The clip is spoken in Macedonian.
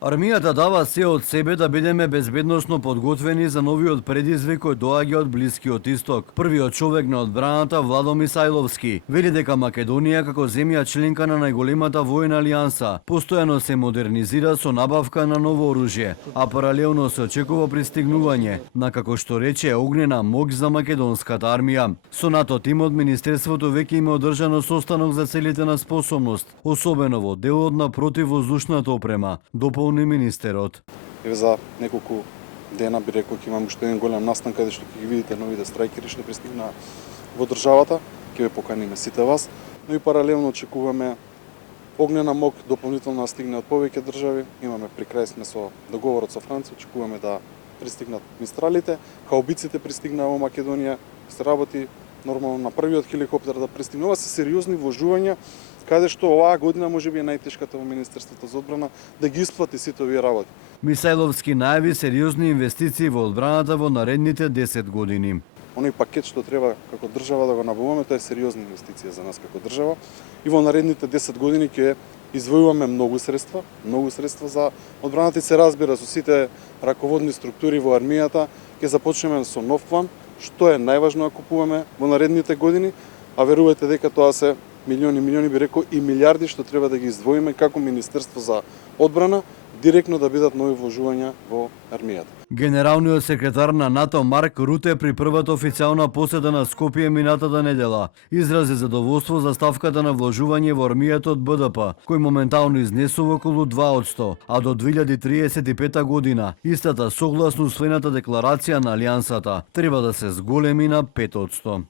Армијата дава се од себе да бидеме безбедносно подготвени за новиот предизвик кој доаѓа од Блискиот Исток. Првиот човек на одбраната Владо Мисајловски вели дека Македонија како земја членка на најголемата војна алијанса постојано се модернизира со набавка на ново оружје, а паралелно се очекува пристигнување на, како што рече, огнена моќ за македонската армија. Со НАТО тимот Министерството веќе има одржано состанок за целите на способност, особено во делот на противвоздушната опрема. Министерот. За неколку дена би рекол ќе имам уште еден голем настан каде што ќе ги видите новите страјкери што пристигнаа во државата, ќе ве поканиме сите вас, но и паралелно очекуваме огнена моќ дополнително да стигне од повеќе држави. Имаме при крај сме со договорот со Франција, очекуваме да пристигнат мистралите, хаубиците пристигнаа во Македонија, се работи нормално на првиот хеликоптер да пристигне. Ова се сериозни вложувања, каде што оваа година можеби е најтешката во Министерството за одбрана да ги исплати сите овие работи. Мисајловски најави сериозни инвестиции во одбраната во наредните 10 години. Оној пакет што треба како држава да го набавуваме, тоа е сериозна инвестиција за нас како држава. И во наредните 10 години ќе извојуваме многу средства за одбраната и се разбира со сите раководни структури во армијата, ќе започнеме со нов план, што е најважно да купуваме во наредните години, а верувајте дека тоа се милиони би рекол и милиарди што треба да ги издвоиме како Министерство за одбрана, директно да бидат нови вложувања во армијата. Генералниот секретар на НАТО Марк Руте при првата официјална посета на Скопје минатата недела изрази задоволство за ставката на вложување во армијата од БДП, кој моментално изнесува околу 2%, а до 2035 година истата согласно усвоената декларација на Алијансата треба да се зголеми на 5%.